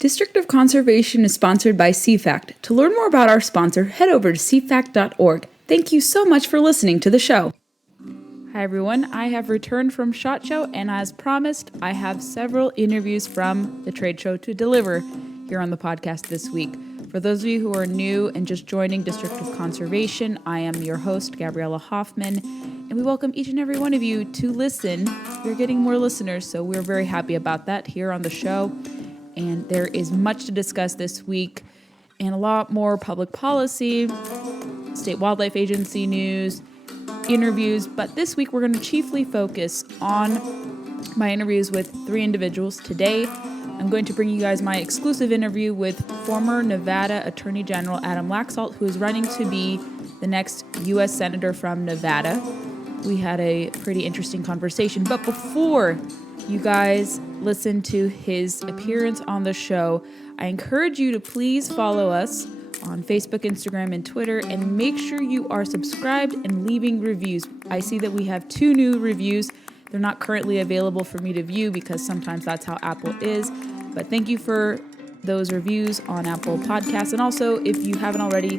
District of Conservation is sponsored by CFACT. To learn more about our sponsor, head over to cfact.org. Thank you so much for listening to the show. Hi everyone, I have returned from SHOT Show, and as promised, I have several interviews from the trade show to deliver here on the podcast this week. For those of you who are new and just joining District of Conservation, I am your host, Gabriella Hoffman, and we welcome each and every one of you to listen. We're getting more listeners, so we're very happy about that here on the show. And there is much to discuss this week and a lot more public policy, State Wildlife Agency news, interviews. But this week we're going to chiefly focus on my interviews with three individuals. Today, I'm going to bring you guys my exclusive interview with former Nevada Attorney General Adam Laxalt, who is running to be the next U.S. Senator from Nevada. We had a pretty interesting conversation. But before you guys listen to his appearance on the show, I encourage you to please follow us on Facebook, Instagram, and Twitter, and make sure you are subscribed and leaving reviews. I see that we have 2 new reviews. They're not currently available for me to view because sometimes that's how Apple is. But thank you for those reviews on Apple Podcasts. And also, if you haven't already,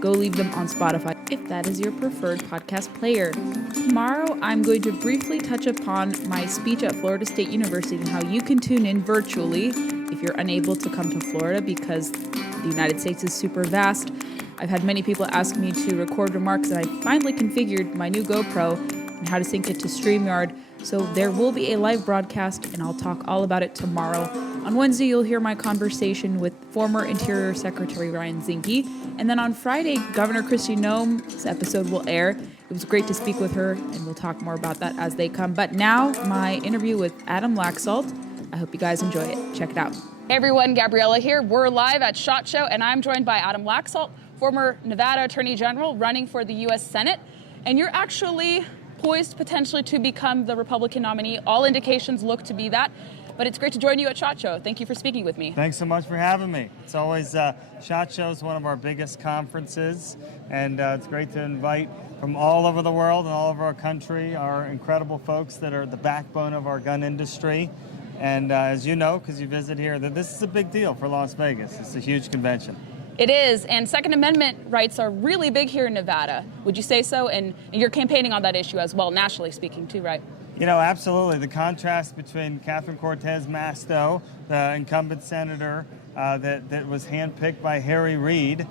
go leave them on Spotify if that is your preferred podcast player. Tomorrow, I'm going to briefly touch upon my speech at Florida State University and how you can tune in virtually if you're unable to come to Florida because the United States is super vast. I've had many people ask me to record remarks, and I finally configured my new GoPro and how to sync it to StreamYard. So there will be a live broadcast, and I'll talk all about it tomorrow. On Wednesday, you'll hear my conversation with former Interior Secretary Ryan Zinke. And then on Friday, Governor Kristi Noem's episode will air. It was great to speak with her, and we'll talk more about that as they come. But now, my interview with Adam Laxalt. I hope you guys enjoy it. Check it out. Hey everyone, Gabriella here. We're live at SHOT Show, and I'm joined by Adam Laxalt, former Nevada Attorney General running for the U.S. Senate. And you're actually poised potentially to become the Republican nominee. All indications look to be that. But it's great to join you at SHOT Show. Thank you for speaking with me. Thanks so much for having me. It's always, SHOT Show is one of our biggest conferences, and it's great to invite from all over the world and all over our country our incredible folks that are the backbone of our gun industry. And as you know, because you visit here, that this is a big deal for Las Vegas. It's a huge convention. It is, and Second Amendment rights are really big here in Nevada. Would you say so? And you're campaigning on that issue as well, nationally speaking too, right? You know, absolutely. The contrast between Catherine Cortez Masto, the incumbent senator that was handpicked by Harry Reid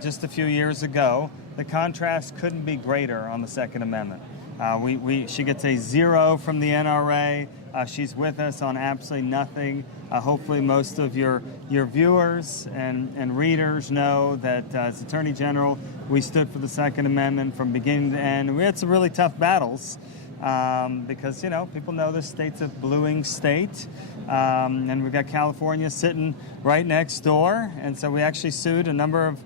just a few years ago, the contrast couldn't be greater on the Second Amendment. She gets a 0 from the NRA. She's with us on absolutely nothing. Hopefully most of your viewers and readers know that as Attorney General, we stood for the Second Amendment from beginning to end. We had some really tough battles because, you know, people know this state's a bluing state. And we've got California sitting right next door. And so we actually sued a number of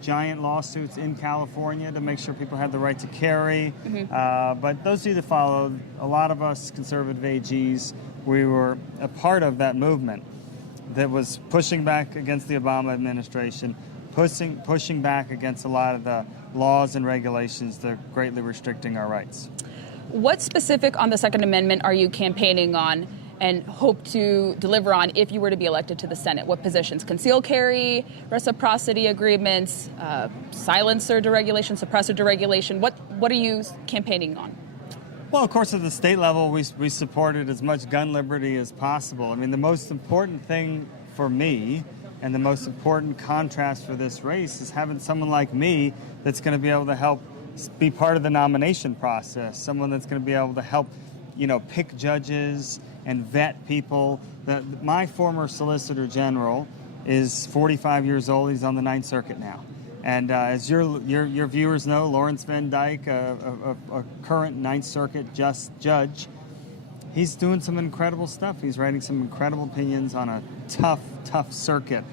giant lawsuits in California to make sure people had the right to carry. But those of you that followed, a lot of us conservative AGs, we were a part of that movement that was pushing back against the Obama administration, pushing back against a lot of the laws and regulations that are greatly restricting our rights. What specific on the Second Amendment are you campaigning on and hope to deliver on if you were to be elected to the Senate? What positions? Concealed carry, reciprocity agreements, silencer deregulation, suppressor deregulation? What are you campaigning on? Well, of course, at the state level, we supported as much gun liberty as possible. I mean, the most important thing for me and the most important contrast for this race is having someone like me that's going to be able to help be part of the nomination process, someone that's going to be able to help, pick judges and vet people. My former Solicitor General is 45 years old. He's on the Ninth Circuit now. And as your viewers know, Lawrence Van Dyke, a current Ninth Circuit judge, he's doing some incredible stuff. He's writing some incredible opinions on a tough circuit.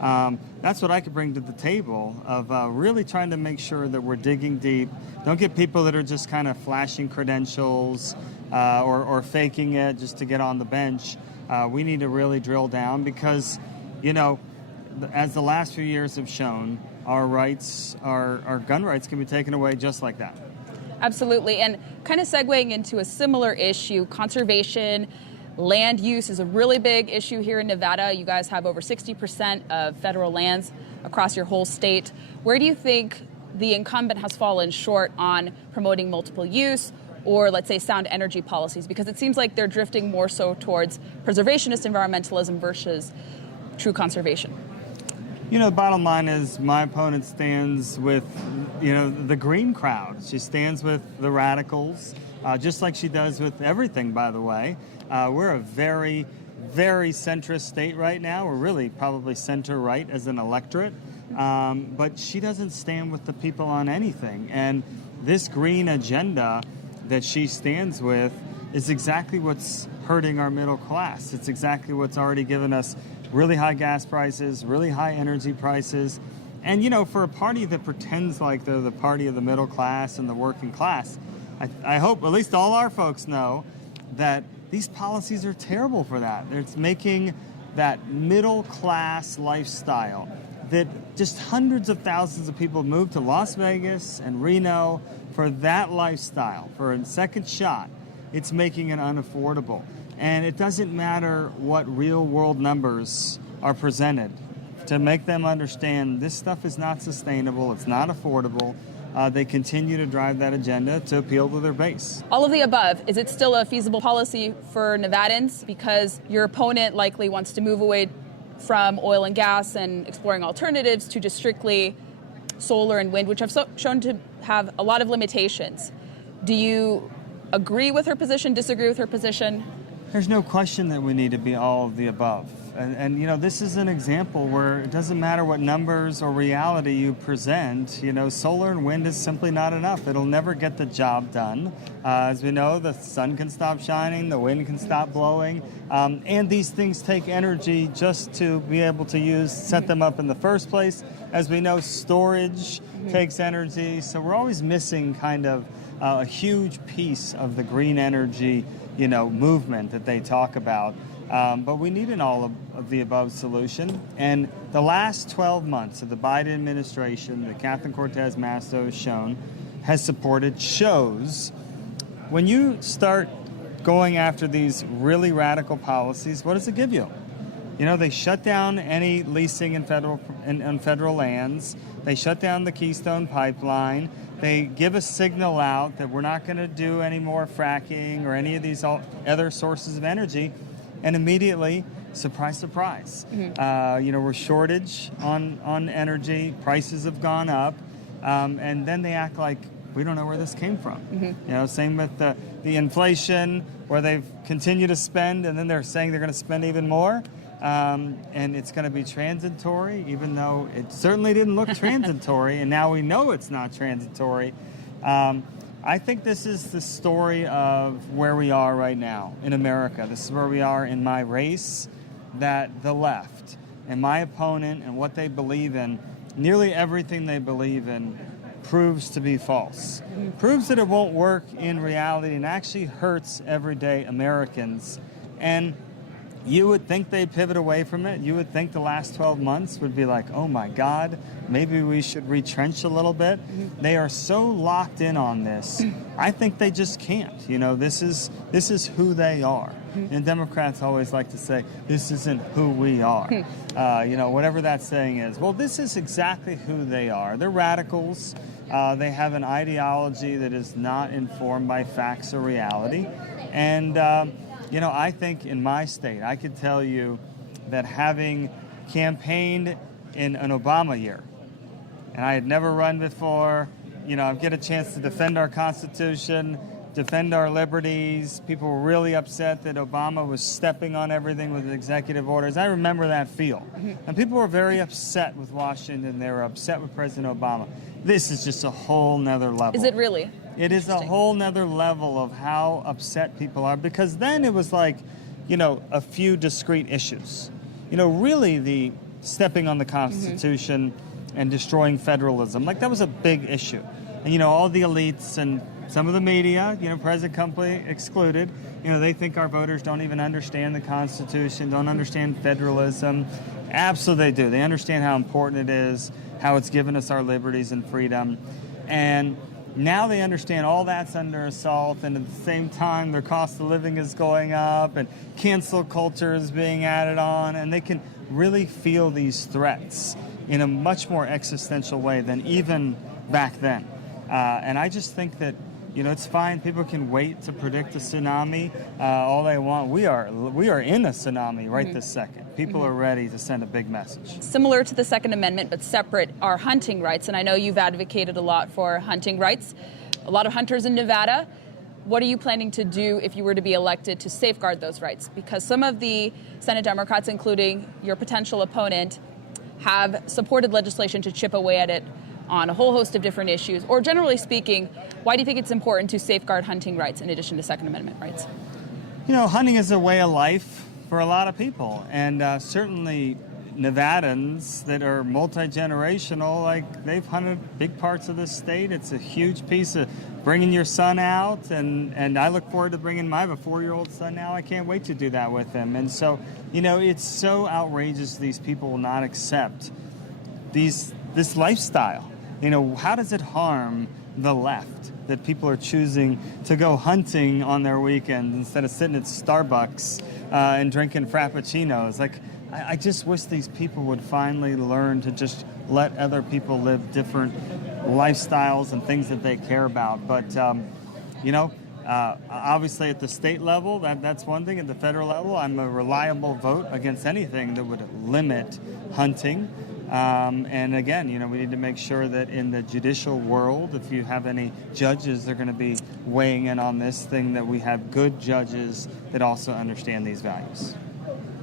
That's what I could bring to the table of really trying to make sure that we're digging deep. Don't get people that are just kind of flashing credentials or faking it just to get on the bench. We need to really drill down because, as the last few years have shown, our rights, our gun rights can be taken away just like that. Absolutely. And kind of segueing into a similar issue, conservation, Land use is a really big issue here in Nevada. You guys have over 60% of federal lands across your whole state. Where do you think the incumbent has fallen short on promoting multiple use or, let's say, sound energy policies? Because it seems like they're drifting more so towards preservationist environmentalism versus true conservation. The bottom line is my opponent stands with, the green crowd. She stands with the radicals, just like she does with everything, by the way. We're a very, very centrist state right now. We're really probably center-right as an electorate. But she doesn't stand with the people on anything. And this green agenda that she stands with is exactly what's hurting our middle class. It's exactly what's already given us really high gas prices, really high energy prices. And, for a party that pretends like they're the party of the middle class and the working class, I hope at least all our folks know that these policies are terrible for that. It's making that middle class lifestyle that just hundreds of thousands of people move to Las Vegas and Reno for that lifestyle, for a second shot. It's making it unaffordable. And it doesn't matter what real world numbers are presented to make them understand this stuff is not sustainable, it's not affordable. They continue to drive that agenda to appeal to their base. All of the above, is it still a feasible policy for Nevadans? Because your opponent likely wants to move away from oil and gas and exploring alternatives to just strictly solar and wind, which have shown to have a lot of limitations. Do you agree with her position, disagree with her position? There's no question that we need to be all of the above. And this is an example where it doesn't matter what numbers or reality you present. Solar and wind is simply not enough. It'll never get the job done. As we know, the sun can stop shining, the wind can stop blowing, and these things take energy just to be able to set them up in the first place. As we know, storage takes energy, so we're always missing kind of a huge piece of the green energy, movement that they talk about. But we need an all-of-the-above solution. And the last 12 months of the Biden administration, that Catherine Cortez Masto has supported, shows when you start going after these really radical policies, what does it give you? They shut down any leasing in federal lands. They shut down the Keystone Pipeline. They give a signal out that we're not going to do any more fracking or any of these other sources of energy. And immediately, surprise, surprise, we're shortage on energy, prices have gone up, and then they act like we don't know where this came from. Same with the inflation, where they've continued to spend, and then they're saying they're going to spend even more, and it's going to be transitory, even though it certainly didn't look transitory, and now we know it's not transitory. I think this is the story of where we are right now in America. This is where we are in my race, that the left and my opponent and what they believe in, nearly everything they believe in proves to be false. Proves that it won't work in reality and actually hurts everyday Americans. And you would think they'd pivot away from it. You would think the last 12 months would be like, oh my God, maybe we should retrench a little bit. They are so locked in on this. I think they just can't. This is who they are. And Democrats always like to say, this isn't who we are. Whatever that saying is. Well, this is exactly who they are. They're radicals. They have an ideology that is not informed by facts or reality. And I think in my state, I could tell you that having campaigned in an Obama year, and I had never run before, I get a chance to defend our Constitution, defend our liberties. People were really upset that Obama was stepping on everything with executive orders. I remember that feel. And people were very upset with Washington. They were upset with President Obama. This is just a whole nother level. Is it really? It is a whole nother level of how upset people are, because then it was like, a few discrete issues. Really the stepping on the Constitution and destroying federalism, like that was a big issue. And, all the elites and some of the media, present company excluded, they think our voters don't even understand the Constitution, don't understand federalism. Absolutely they do. They understand how important it is, how it's given us our liberties and freedom. And now they understand all that's under assault, and at the same time their cost of living is going up and cancel culture is being added on, and they can really feel these threats in a much more existential way than even back then. And I just think that, it's fine. People can wait to predict a tsunami all they want. We are in a tsunami right this second. People are ready to send a big message. Similar to the Second Amendment, but separate, are hunting rights. And I know you've advocated a lot for hunting rights. A lot of hunters in Nevada. What are you planning to do if you were to be elected to safeguard those rights? Because some of the Senate Democrats, including your potential opponent, have supported legislation to chip away at it on a whole host of different issues. Or generally speaking, why do you think it's important to safeguard hunting rights in addition to Second Amendment rights? Hunting is a way of life for a lot of people. And certainly Nevadans that are multi-generational, they've hunted big parts of this state. It's a huge piece of bringing your son out. And I look forward to bringing I have a 4-year-old son now. I can't wait to do that with him. And so, it's so outrageous these people will not accept this lifestyle. How does it harm the left that people are choosing to go hunting on their weekends instead of sitting at Starbucks and drinking frappuccinos? I just wish these people would finally learn to just let other people live different lifestyles and things that they care about. But, obviously at the state level, that's one thing. At the federal level, I'm a reliable vote against anything that would limit hunting. And again, we need to make sure that in the judicial world, if you have any judges, they're going to be weighing in on this thing, that we have good judges that also understand these values.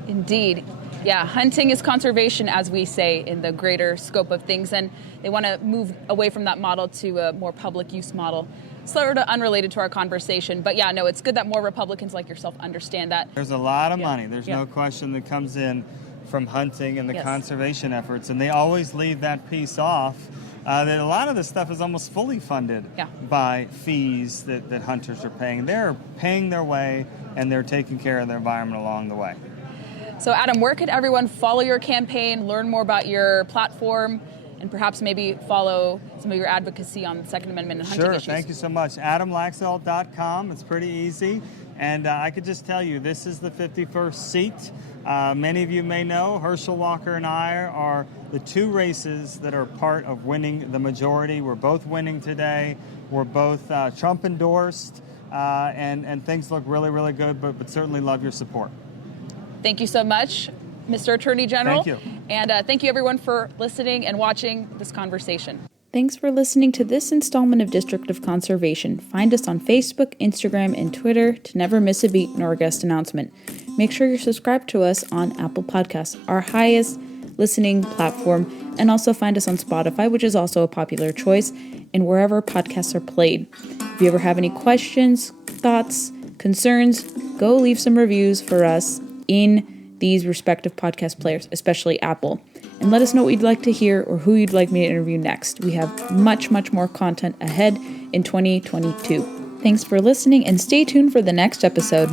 Indeed. Yeah, hunting is conservation, as we say, in the greater scope of things. And they want to move away from that model to a more public use model. Sort of unrelated to our conversation. But yeah, no, it's good that more Republicans like yourself understand that. There's a lot of money. There's no question that comes in from hunting and the conservation efforts, and they always leave that piece off, that a lot of this stuff is almost fully funded by fees that hunters are paying. They're paying their way, and they're taking care of their environment along the way. So Adam, where could everyone follow your campaign, learn more about your platform, and perhaps maybe follow some of your advocacy on the Second Amendment and hunting issues? Sure, thank you so much. AdamLaxalt.com, it's pretty easy. And I could just tell you, this is the 51st seat. Many of you may know Herschel Walker and I are the two races that are part of winning the majority. We're both winning today. We're both Trump endorsed, and things look really, really good, but certainly love your support. Thank you so much, Mr. Attorney General. Thank you. And thank you everyone for listening and watching this conversation. Thanks for listening to this installment of District of Conservation. Find us on Facebook, Instagram, and Twitter to never miss a beat nor a guest announcement. Make sure you're subscribed to us on Apple Podcasts, our highest listening platform, and also find us on Spotify, which is also a popular choice, and wherever podcasts are played. If you ever have any questions, thoughts, concerns, go leave some reviews for us in these respective podcast players, especially Apple. And let us know what you'd like to hear or who you'd like me to interview next. We have much, much more content ahead in 2022. Thanks for listening, and stay tuned for the next episode.